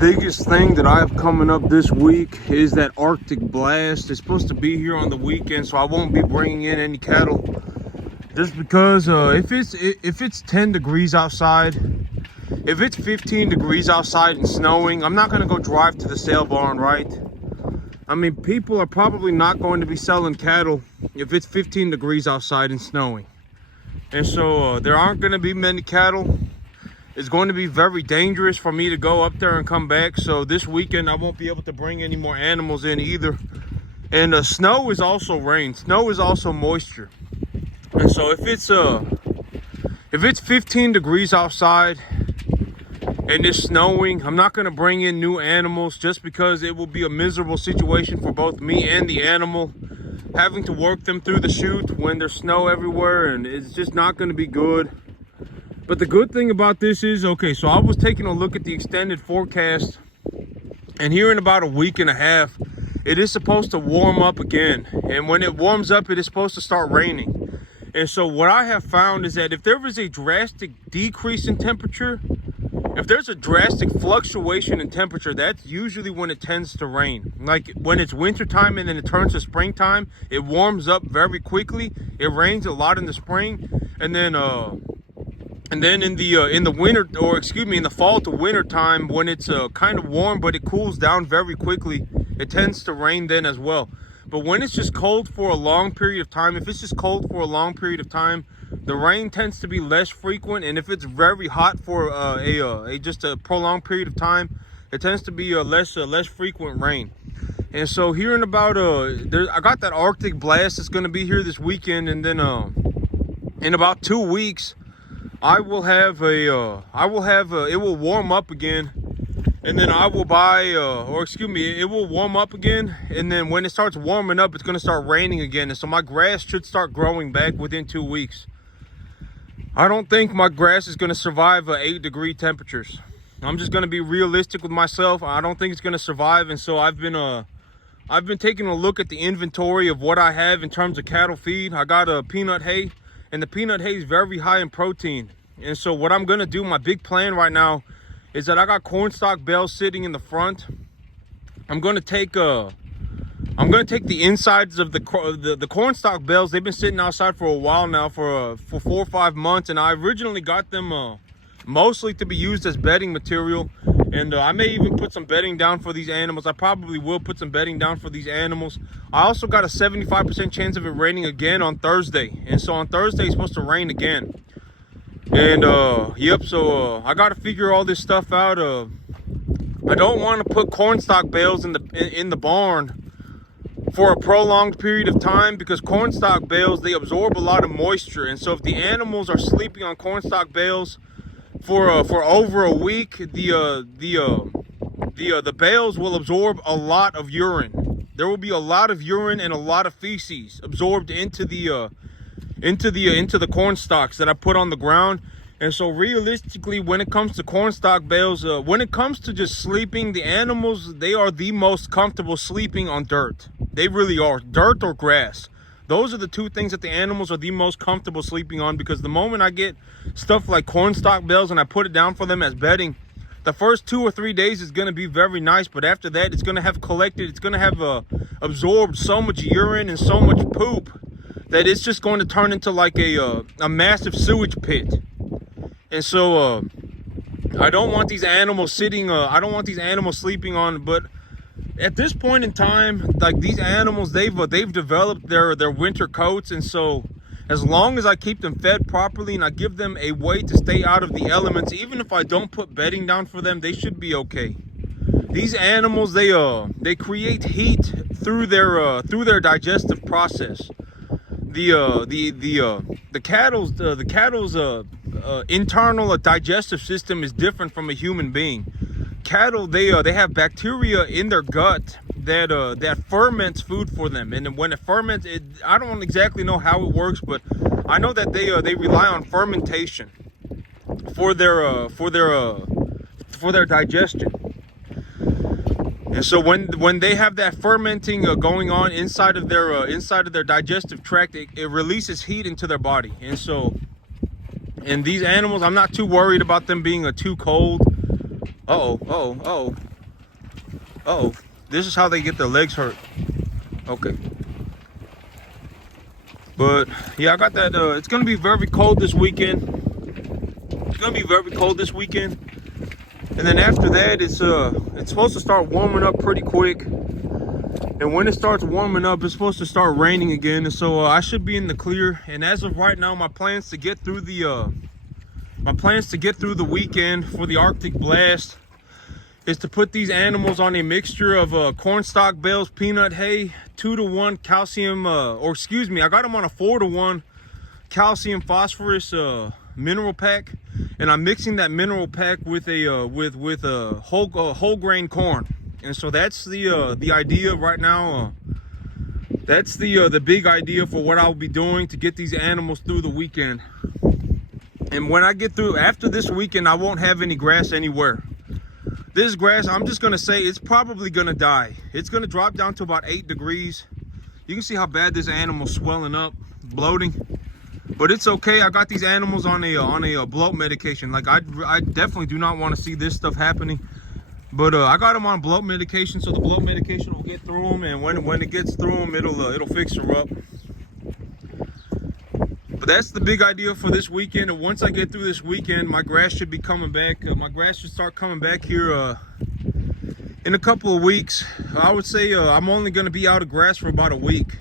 biggest thing that I have coming up this week is that Arctic blast. It's supposed to be here on the weekend, so I won't be bringing in any cattle. Just because if it's 10 degrees outside, if it's 15 degrees outside and snowing, I'm not gonna go drive to the sale barn, right? I mean, people are probably not going to be selling cattle if it's 15 degrees outside and snowing. And so there aren't gonna be many cattle. It's going to be very dangerous for me to go up there and come back. So this weekend I won't be able to bring any more animals in either. And snow is also rain. Snow is also moisture. And so if it's 15 degrees outside and it's snowing, I'm not going to bring in new animals, just because it will be a miserable situation for both me and the animal, having to work them through the chute when there's snow everywhere, and it's just not going to be good. But the good thing about this is, okay, so I was taking a look at the extended forecast, and here in about a week and a half, it is supposed to warm up again. And when it warms up, it is supposed to start raining. And so what I have found is that if there is a drastic decrease in temperature, if there's a drastic fluctuation in temperature, that's usually when it tends to rain. Like when it's wintertime and then it turns to springtime, it warms up very quickly. It rains a lot in the spring, and then in the winter, or excuse me, in the fall to winter time, when it's kind of warm but it cools down very quickly, it tends to rain then as well. But when it's just cold for a long period of time, if it's just cold for a long period of time, the rain tends to be less frequent. And if it's very hot for just a prolonged period of time, it tends to be less frequent rain. And so here in about I got that Arctic blast that's going to be here this weekend, and then in about 2 weeks it will warm up again, and then I will buy, it will warm up again, and then when it starts warming up, it's going to start raining again. And so my grass should start growing back within 2 weeks. I don't think my grass is going to survive 8-degree temperatures. I'm just going to be realistic with myself. I don't think it's going to survive. And so I've been taking a look at the inventory of what I have in terms of cattle feed. I got a peanut hay, and the peanut hay is very high in protein. And so what I'm gonna do, my big plan right now, is that I got corn stalk bales sitting in the front. I'm gonna take the insides of the corn stalk bales. They've been sitting outside for a while now, for 4 or 5 months, and I originally got them mostly to be used as bedding material. And I may even put some bedding down for these animals. I probably will put some bedding down for these animals. I also got a 75% chance of it raining again on Thursday. And so on Thursday, it's supposed to rain again. And yep, so I got to figure all this stuff out. I don't want to put corn stalk bales in the barn for a prolonged period of time, because corn stalk bales, they absorb a lot of moisture. And so if the animals are sleeping on corn stalk bales for over a week, the bales will absorb a lot of urine. There will be a lot of urine and a lot of feces absorbed into the corn stalks that I put on the ground. And so realistically, when it comes to corn stalk bales, when it comes to just sleeping, the animals, they are the most comfortable sleeping on dirt. They really are. Dirt or grass. Those are the two things that the animals are the most comfortable sleeping on, because the moment I get stuff like corn stalk bales and I put it down for them as bedding, the first 2 or 3 days is going to be very nice. But after that, it's going to have collected, it's going to have absorbed so much urine and so much poop that it's just going to turn into like a massive sewage pit. And so I don't want these animals sitting, I don't want these animals sleeping on. But at this point in time, like, these animals, they've developed their winter coats. And so as long as I keep them fed properly and I give them a way to stay out of the elements, even if I don't put bedding down for them, they should be okay. These animals, they create heat through their digestive process. The cattle's internal digestive system is different from a human being. Cattle, they have bacteria in their gut that ferments food for them, and when it ferments, I don't exactly know how it works, but I know that they rely on fermentation for their digestion. And so when they have that fermenting going on inside of their digestive tract, it releases heat into their body. And so, and these animals, I'm not too worried about them being too cold. Uh-oh. This is how they get their legs hurt. Okay. But yeah, I got that. It's gonna be very cold this weekend. It's gonna be very cold this weekend. And then after that, it's supposed to start warming up pretty quick. And when it starts warming up, it's supposed to start raining again. And so I should be in the clear. And as of right now, my plans to get through the weekend for the Arctic blast is to put these animals on a mixture of corn stalk bales, peanut hay, 2-to-1 calcium, or excuse me, I got them on a 4-to-1 calcium phosphorus mineral pack, and I'm mixing that mineral pack with a whole grain corn. And so that's the idea right now. That's the big idea for what I'll be doing to get these animals through the weekend. And when I get through after this weekend, I won't have any grass anywhere. This grass, I'm just gonna say, it's probably gonna die. It's gonna drop down to about 8 degrees. You can see how bad this animal's swelling up, bloating. But it's okay. I got these animals on a bloat medication. Like I definitely do not want to see this stuff happening. But I got them on bloat medication, so the bloat medication will get through them, and when it gets through them, it'll fix her up. But that's the big idea for this weekend. And once I get through this weekend, my grass should be coming back. My grass should start coming back here in a couple of weeks. I would say I'm only going to be out of grass for about a week.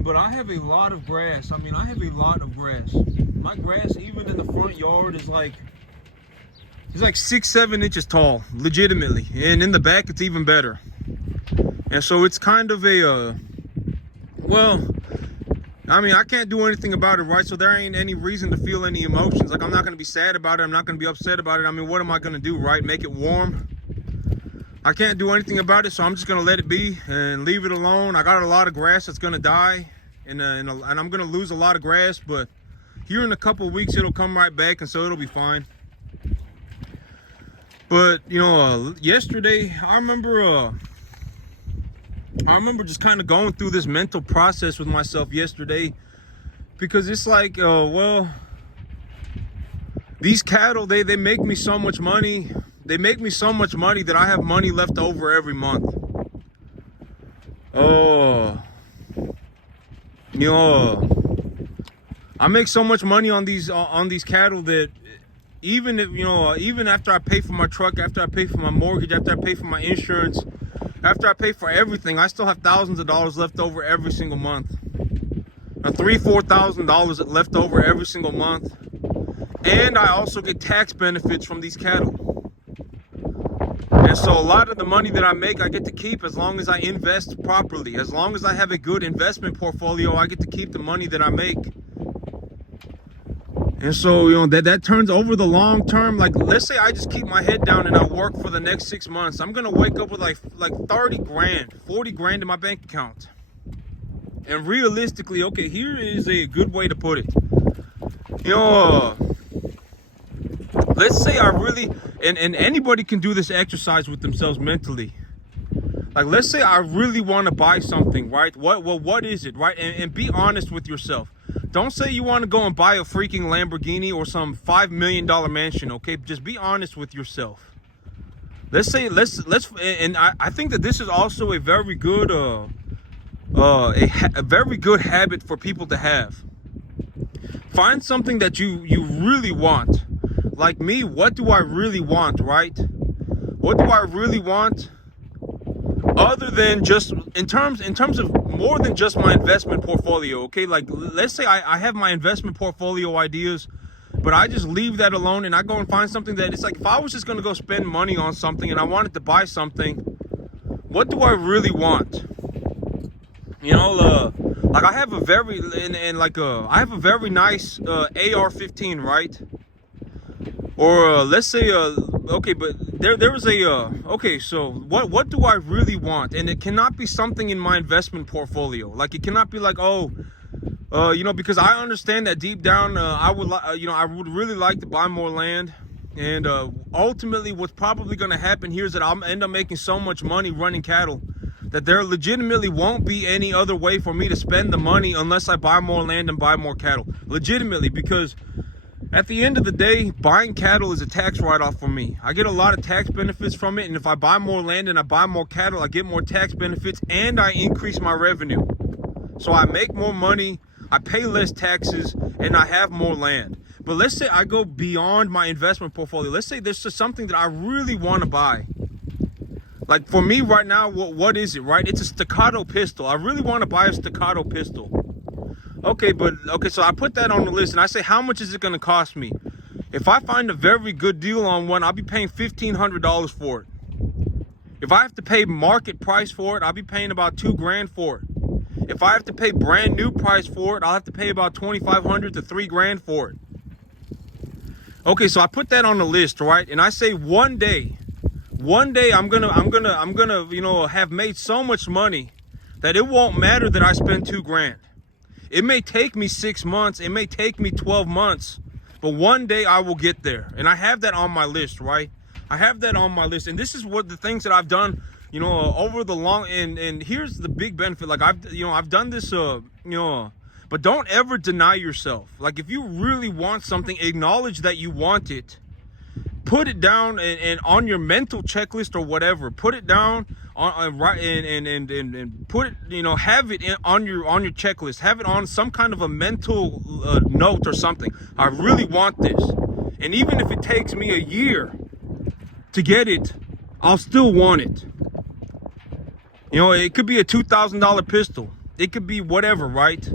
But I have a lot of grass. I mean, I have a lot of grass. My grass, even in the front yard, is like 6-7 inches tall, legitimately. And in the back, it's even better. And so it's kind of a well, I mean, I can't do anything about it, right? So there ain't any reason to feel any emotions. Like, I'm not going to be sad about it. I'm not going to be upset about it. I mean, what am I going to do, right? Make it warm? I can't do anything about it, so I'm just going to let it be and leave it alone. I got a lot of grass that's going to die, and I'm going to lose a lot of grass, but here in a couple of weeks, it'll come right back, and so it'll be fine. But, you know, yesterday, I remember just kind of going through this mental process with myself yesterday, because it's like, well, these cattle, they make me so much money. They make me so much money that I have money left over every month. Oh, you know, I make so much money on these cattle that even if, you know, even after I pay for my truck, after I pay for my mortgage, after I pay for my insurance, after I pay for everything, I still have thousands of dollars left over every single month. Now, $3,000-$4,000 left over every single month. And I also get tax benefits from these cattle. And so a lot of the money that I make, I get to keep as long as I invest properly. As long as I have a good investment portfolio, I get to keep the money that I make. And so, you know, that turns over the long term. Like, let's say I just keep my head down and I work for the next 6 months. I'm going to wake up with like 30 grand, 40 grand in my bank account. And realistically, okay, here is a good way to put it. You know, let's say I really, and anybody can do this exercise with themselves mentally. Like, let's say I really want to buy something, right? What is it, right? And be honest with yourself. Don't say you want to go and buy a freaking Lamborghini or some $5 million mansion, okay? Just be honest with yourself. Let's say, and I think that this is also a very good, a very good habit for people to have. Find something that you really want. Like me, what do I really want, right? What do I really want? Other than just in terms of more than just my investment portfolio, okay? Like, let's say I have my investment portfolio ideas, but I just leave that alone and I go and find something that it's like, if I was just gonna go spend money on something and I wanted to buy something, what do I really want? You know, like I have a very I have a very nice AR-15, right? Or let's say okay, but there was a okay, so what do I really want? And it cannot be something in my investment portfolio. Like, it cannot be like, oh, you know, because I understand that deep down I would really like to buy more land. And ultimately what's probably going to happen here is that I'll end up making so much money running cattle that there legitimately won't be any other way for me to spend the money unless I buy more land and buy more cattle. Legitimately, because At the end of the day, buying cattle is a tax write-off for me. I get a lot of tax benefits from it, and if I buy more land and I buy more cattle, I get more tax benefits and I increase my revenue. So I make more money, I pay less taxes, and I have more land. But let's say I go beyond my investment portfolio. Let's say there's just something that I really want to buy. Like for me right now, what is it, right? It's a staccato pistol. I really want to buy a staccato pistol. Okay, so I put that on the list and I say, how much is it going to cost me? If I find a very good deal on one, I'll be paying $1,500 for it. If I have to pay market price for it, I'll be paying about $2,000 for it. If I have to pay brand new price for it, I'll have to pay about $2,500 to $3,000 for it. Okay, so I put that on the list, right? And I say one day I'm gonna, you know, have made so much money that it won't matter that I spend $2,000. It may take me 6 months, it may take me 12 months, but one day I will get there. And I have that on my list, right? I have that on my list. And this is what the things that I've done, you know, over the long, and here's the big benefit. Like I've done this, you know, but don't ever deny yourself. Like if you really want something, acknowledge that you want it. Put it down and on your mental checklist or whatever. Put it down on right and put it, you know, have it on your checklist. Have it on some kind of a mental note or something. I really want this, and even if it takes me a year to get it, I'll still want it. You know, it could be a $2,000 pistol. It could be whatever, right?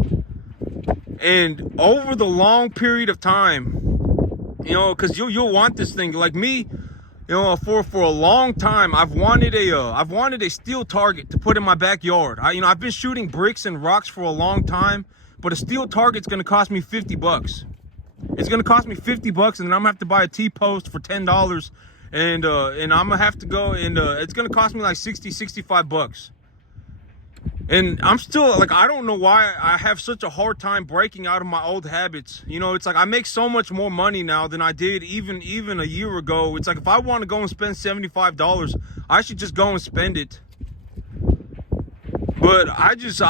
And over the long period of time, you know, because you'll want this thing. Like me, you know, for a long time, I've wanted a steel target to put in my backyard. I've been shooting bricks and rocks for a long time, but a steel target's gonna cost me $50. It's gonna cost me $50, and then I'm gonna have to buy a T-post for $10, and I'm gonna have to go and it's gonna cost me like $65. And I'm still like, I don't know why I have such a hard time breaking out of my old habits. You know, it's like I make so much more money now than I did even a year ago. It's like if I want to go and spend $75, I should just go and spend it. But I just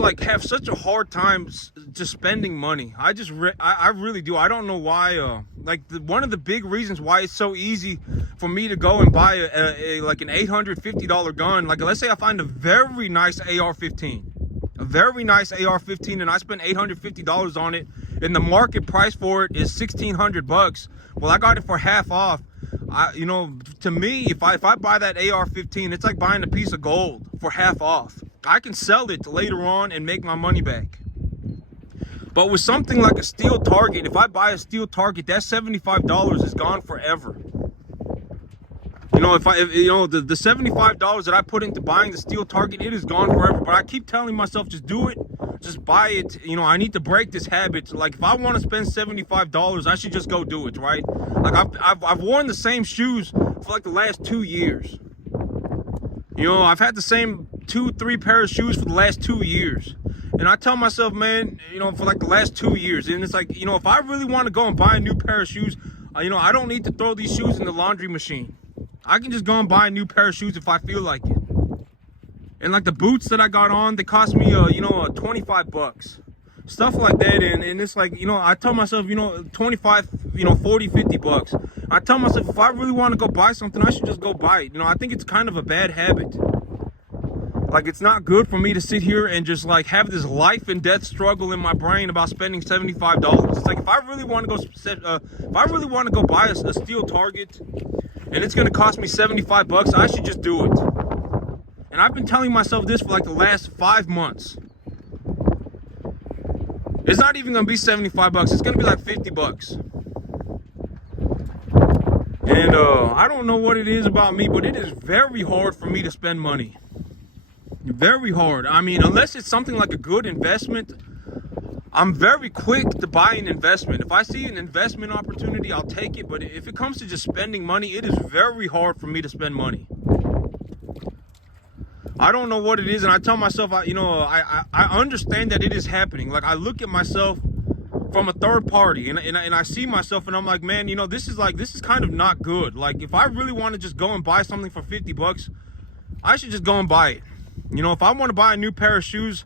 like have such a hard time just spending money. I really do. I don't know why. One of the big reasons why it's so easy for me to go and buy like an $850 gun. Like let's say I find a very nice AR-15, and I spend $850 on it, and the market price for it is $1,600. Well, I got it for half off. You know, to me, if I buy that AR-15, it's like buying a piece of gold for half off. I can sell it later on and make my money back. But with something like a steel target, if I buy a steel target, that $75 is gone forever. You know, the $75 that I put into buying the steel target, it is gone forever. But I keep telling myself, just do it, just buy it. You know, I need to break this habit. Like if I want to spend $75, I should just go do it, right? Like I've worn the same shoes for like the last 2 years. You know, I've had the same 2-3 pair of shoes for the last 2 years. And I tell myself, man, you know, for like the last 2 years, and it's like, you know, if I really want to go and buy a new pair of shoes, you know, I don't need to throw these shoes in the laundry machine. I can just go and buy a new pair of shoes if I feel like it. And like the boots that I got on, they cost me, you know, $25. Stuff like that. And it's like, you know, I tell myself, you know, 25, you know, 40, $50. I tell myself, if I really want to go buy something, I should just go buy it. You know, I think it's kind of a bad habit. Like, it's not good for me to sit here and just like have this life and death struggle in my brain about spending $75. It's like, if I really want to go buy a steel target and it's going to cost me $75, I should just do it. And I've been telling myself this for like the last 5 months. It's not even going to be $75. It's going to be like $50. And I don't know what it is about me, but it is very hard for me to spend money. Very hard. I mean, unless it's something like a good investment, I'm very quick to buy an investment. If I see an investment opportunity, I'll take it. But if it comes to just spending money, it is very hard for me to spend money. I don't know what it is, and I tell myself, I understand that it is happening. Like, I look at myself from a third party, and I see myself, and I'm like, man, you know, this is kind of not good. Like, if I really want to just go and buy something for $50, I should just go and buy it. You know, if I want to buy a new pair of shoes,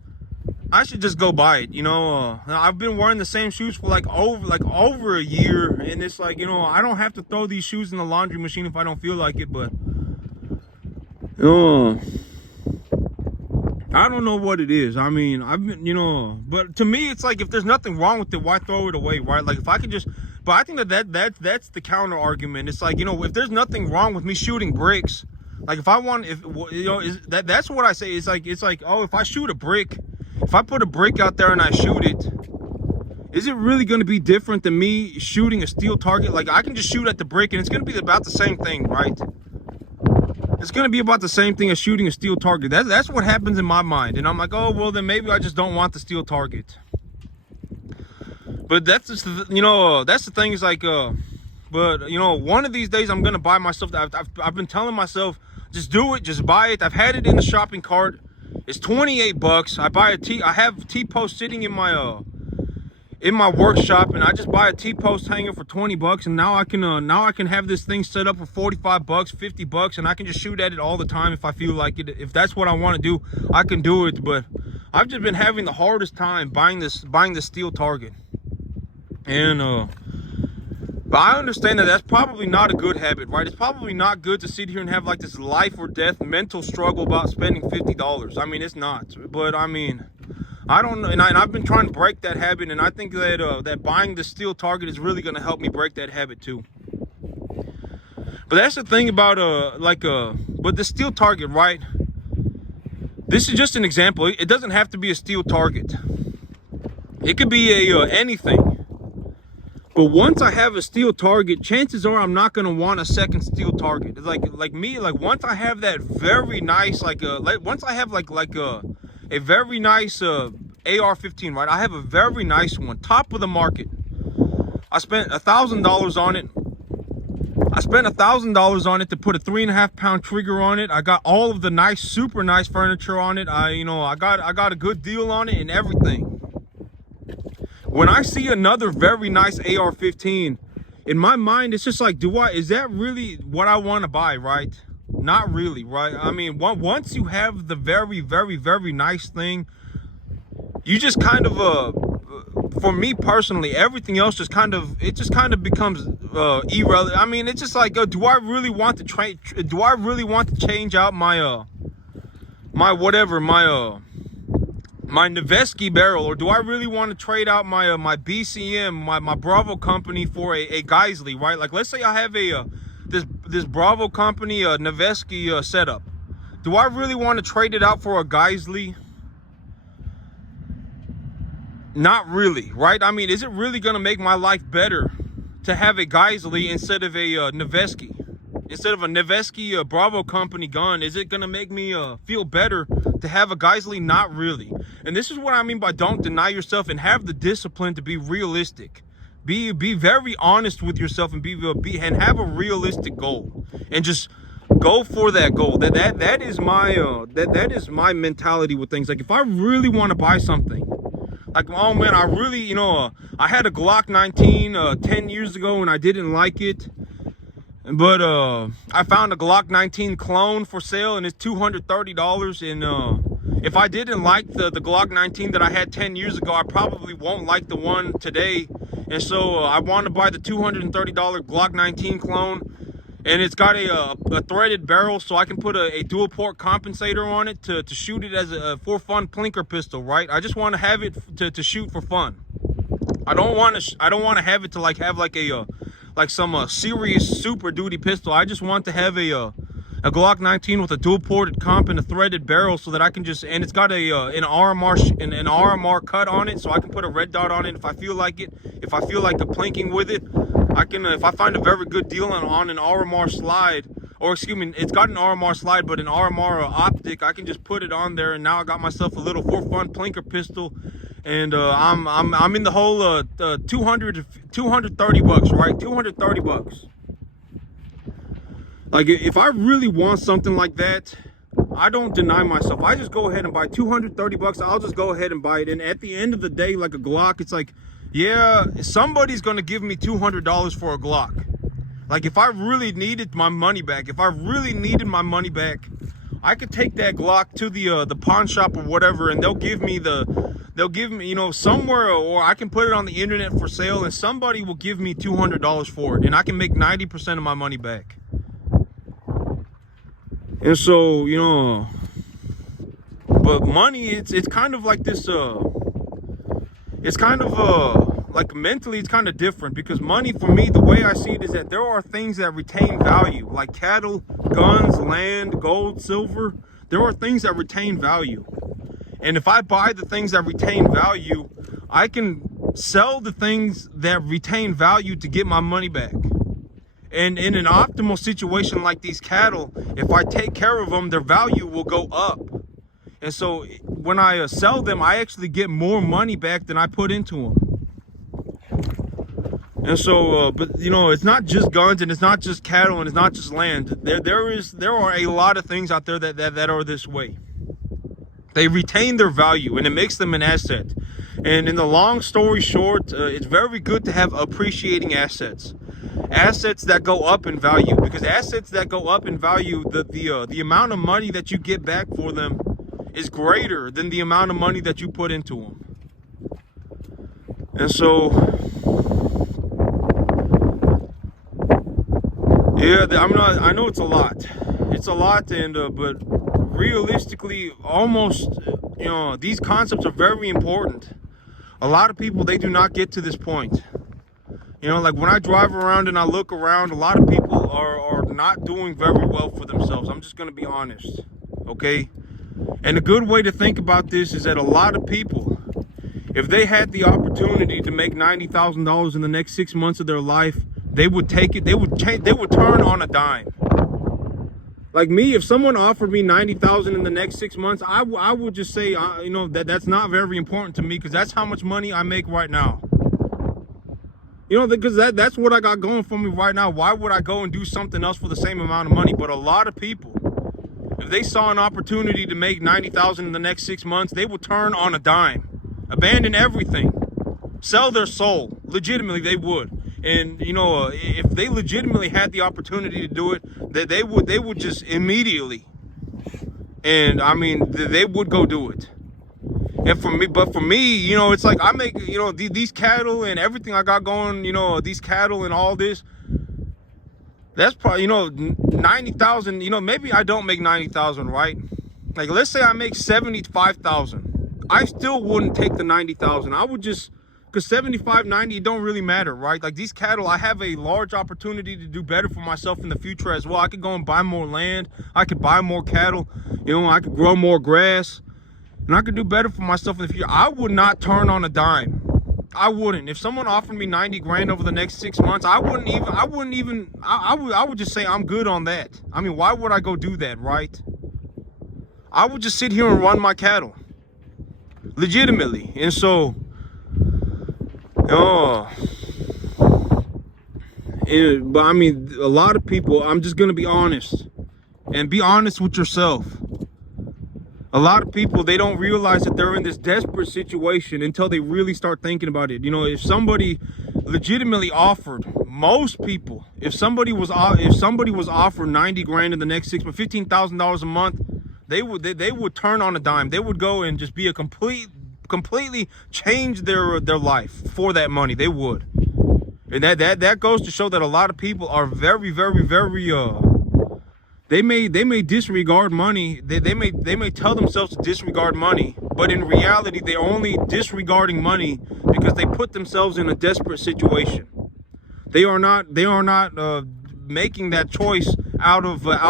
I should just go buy it. You know, I've been wearing the same shoes for like over a year, and it's like, you know, I don't have to throw these shoes in the laundry machine if I don't feel like it. But I don't know what it is. I mean, I've been, you know, but to me, it's like, if there's nothing wrong with it, why throw it away, right? Like, if I could just, but I think that's the counter argument. It's like, you know, if there's nothing wrong with me shooting bricks, like if I want, if, you know, that's what I say. It's like, oh, if I shoot a brick, if I put a brick out there and I shoot it, is it really going to be different than me shooting a steel target? Like, I can just shoot at the brick and it's going to be about the same thing, right? It's going to be about the same thing as shooting a steel target. That's what happens in my mind. And I'm like, oh, well, then maybe I just don't want the steel target. But that's just, you know, that's the thing is like, but, you know, one of these days I'm going to buy myself. I've been telling myself, just do it, just buy it. I've had it in the shopping cart. It's 28 bucks. I have T-post sitting in my workshop, and I just buy a T-post hanger for 20 bucks, and now I can have this thing set up for 45 bucks, 50 bucks, and I can just shoot at it all the time if I feel like it. If that's what I want to do, I can do it. But I've just been having the hardest time buying this steel target. And but I understand that that's probably not a good habit, right? It's probably not good to sit here and have like this life or death mental struggle about spending $50. I mean, it's not. But I mean, I don't know, and I've been trying to break that habit, and I think that that buying the steel target is really going to help me break that habit too. But that's the thing about but the steel target, right? This is just an example. It doesn't have to be a steel target. It could be a anything. But once I have a steel target, chances are I'm not gonna want a second steel target. It's like once I have that very nice once I have a very nice AR-15, right? I have a very nice one, top of the market. I spent $1,000 on it. I spent $1,000 on it to put a 3.5 pound trigger on it. I got all of the nice, super nice furniture on it. I got a good deal on it and everything. When I see another very nice AR-15, in my mind, it's just like, is that really what I want to buy, right? Not really, right? I mean, once you have the very, very, very nice thing, you just kind of, for me personally, everything else just kind of becomes irrelevant. I mean, it's just like, do I really want to change out my my Noveske barrel, or do I really want to trade out my my BCM, my Bravo company for a Geisley, right? Like, let's say I have this Bravo company Noveske setup. Do I really want to trade it out for a Geisley? Not really, right? I mean, is it really going to make my life better to have a Geisley instead of a Noveske? Instead of a Noveske Bravo company gun, is it going to make me feel better to have a Geisley? Not really. And this is what I mean by don't deny yourself, and have the discipline to be realistic. Be very honest with yourself, and and have a realistic goal, and just go for that goal. That is my mentality with things. Like, if I really want to buy something, like, oh man, I really, I had a Glock 19 10 years ago and I didn't like it. But I found a Glock 19 clone for sale and it's $230. And if I didn't like the Glock 19 that I had 10 years ago, I probably won't like the one today. And so I want to buy the $230 Glock 19 clone. And it's got a threaded barrel, so I can put a dual port compensator on it to shoot it as a for fun plinker pistol, right? I just want to have it to shoot for fun. I don't want to have it to have some serious super duty pistol. I just want to have a Glock 19 with a dual ported comp and a threaded barrel, so that I can just, and it's got an RMR cut on it, so I can put a red dot on it if I feel like it. If I feel like the plinking with it, I can, if I find a very good deal on an RMR slide, or excuse me, it's got an RMR slide, but an RMR optic, I can just put it on there, and now I got myself a little for fun plinker pistol. And I'm in the whole 230 bucks, right? 230 bucks. Like, if I really want something like that, I don't deny myself. I just go ahead and buy 230 bucks. I'll just go ahead and buy it. And at the end of the day, like a Glock, it's like, yeah, somebody's gonna give me $200 for a Glock. Like, if I really needed my money back, I could take that Glock to the pawn shop or whatever, and they'll give me the they'll give me, you know, somewhere, or I can put it on the internet for sale and somebody will give me $200 for it and I can make 90% of my money back. And so, you know, but money, it's kind of like this, it's kind of like mentally it's kind of different, because money for me, the way I see it is that there are things that retain value, like cattle, guns, land, gold, silver. There are things that retain value. And if I buy the things that retain value, I can sell the things that retain value to get my money back. And in an optimal situation like these cattle, if I take care of them, their value will go up. And so when I sell them, I actually get more money back than I put into them. And so, but you know, it's not just guns, and it's not just cattle, and it's not just land. There are a lot of things out there that are this way. They retain their value, and it makes them an asset. And in the long story short, it's very good to have appreciating assets. Assets that go up in value, because assets that go up in value, the amount of money that you get back for them is greater than the amount of money that you put into them. And so, yeah, I know it's a lot. It's a lot, and but realistically, almost, you know, these concepts are very important. A lot of people, they do not get to this point. You know, like when I drive around and I look around, a lot of people are not doing very well for themselves. I'm just going to be honest, okay? And a good way to think about this is that a lot of people, if they had the opportunity to make $90,000 in the next 6 months of their life, they would take it. They would turn on a dime. Like me, if someone offered me $90,000 in the next 6 months, I would just say, you know, that's not very important to me, because that's how much money I make right now. You know, because that's what I got going for me right now. Why would I go and do something else for the same amount of money? But a lot of people, if they saw an opportunity to make $90,000 in the next 6 months, they would turn on a dime, abandon everything, sell their soul. Legitimately, they would. And you know, if they legitimately had the opportunity to do it, they would just immediately. And I mean, they would go do it. And for me, you know, it's like I make, you know, these cattle and everything I got going, you know, these cattle and all this. That's probably, you know, 90,000. You know, maybe I don't make 90,000, right? Like, let's say I make 75,000. I still wouldn't take the 90,000. I would just, because 75, 90, it don't really matter, right? Like these cattle, I have a large opportunity to do better for myself in the future as well. I could go and buy more land. I could buy more cattle. You know, I could grow more grass. And I could do better for myself in the future. I would not turn on a dime. I wouldn't. If someone offered me 90 grand over the next 6 months, I would just say I'm good on that. I mean, why would I go do that, right? I would just sit here and run my cattle. Legitimately. And so, but I mean, a lot of people, I'm just going to be honest. And be honest with yourself. A lot of people, they don't realize that they're in this desperate situation until they really start thinking about it. You know, if somebody legitimately offered, most people, if somebody was offered 90 grand in the next 6 months, $15,000 a month, they would turn on a dime. They would go and just be a completely change their life for that money. They would. And that goes to show that a lot of people are very, very, very they may disregard money. They may tell themselves to disregard money, but in reality, they're only disregarding money because they put themselves in a desperate situation. They are not making that choice out of a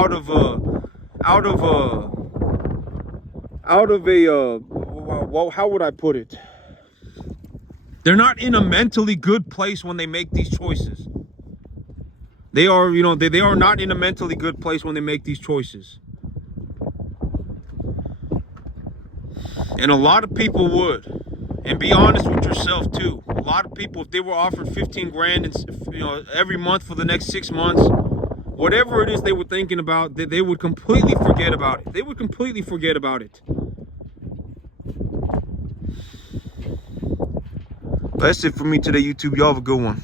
well, how would I put it? They're not in a mentally good place when they make these choices. They are, you know, they are not in a mentally good place when they make these choices. And a lot of people would. And be honest with yourself too. A lot of people, if they were offered 15 grand, and, you know, every month for the next 6 months, whatever it is they were thinking about, they would completely forget about it. They would completely forget about it. That's it for me today, YouTube. Y'all have a good one.